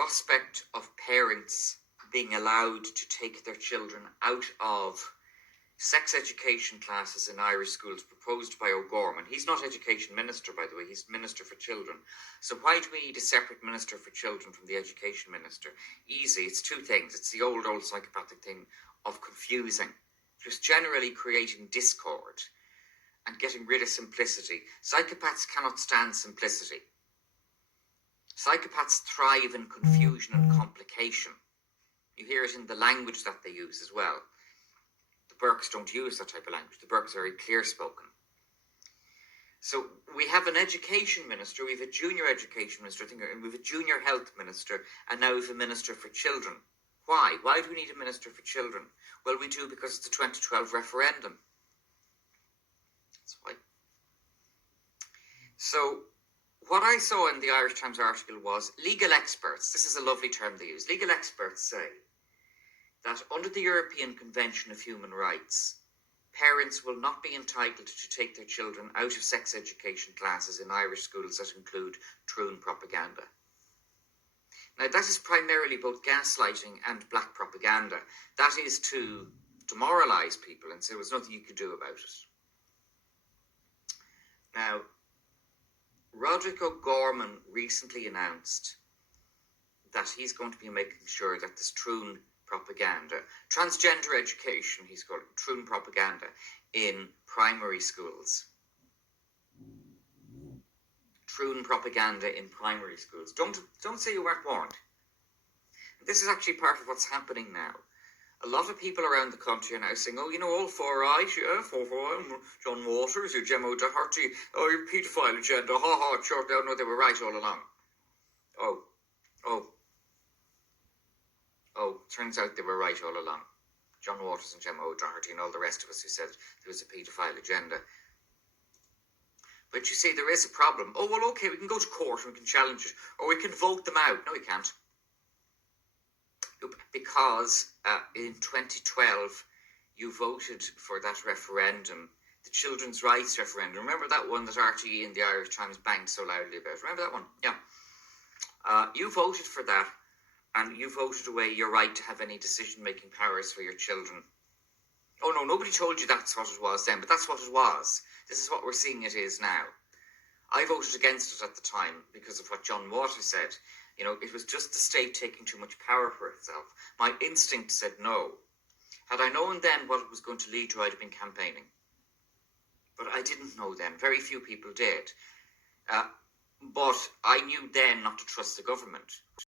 prospect of parents being allowed to take their children out of sex education classes in Irish schools proposed by O'Gorman. He's not Education Minister, by the way, he's Minister for Children. So why do we need a separate Minister for Children from the Education Minister? Easy, it's two things. It's the old psychopathic thing of confusing, just generally creating discord and getting rid of simplicity. Psychopaths cannot stand simplicity. Psychopaths thrive in confusion and complication. You hear it in the language that they use as well. The Burkes don't use that type of language. The Burkes are very clear-spoken. So we have an education minister, we have a junior education minister, we have a junior health minister, and now we have a minister for children. Why? Why do we need a minister for children? Well, we do because it's the 2012 referendum. That's why. So what I saw in the Irish Times article was legal experts, this is a lovely term they use, legal experts say that under the European Convention of Human Rights, parents will not be entitled to take their children out of sex education classes in Irish schools that include Troon propaganda. Now, that is primarily both gaslighting and black propaganda. That is to demoralise people and say there's nothing you can do about it. Now, Roderick O'Gorman recently announced that he's going to be making sure that this Troon propaganda, transgender education, he's called it, Troon propaganda, in primary schools. Troon propaganda in primary schools. Don't say you weren't warned. This is actually part of what's happening now. A lot of people around the country are now saying, oh, you know, all far right, yeah, John Waters, you Gemma O'Doherty, oh, your paedophile agenda, sure, no, they were right all along. Turns out they were right all along. John Waters and Gemma O'Doherty and all the rest of us who said there was a paedophile agenda. But you see, there is a problem. Oh, well, okay, we can go to court and we can challenge it, or we can vote them out. No, we can't. Because in 2012, you voted for that referendum, the children's rights referendum. Remember that one that RTE and the Irish Times banged so loudly about? Remember that one? Yeah. You voted for that, and you voted away your right to have any decision-making powers for your children. Oh, no, nobody told you that's what it was then, but that's what it was. This is what we're seeing it is now. I voted against it at the time because of what John Waters said. You know, it was just the state taking too much power for itself. My instinct said no. Had I known then what it was going to lead to, I'd have been campaigning. But I didn't know then. Very few people did. But I knew then not to trust the government.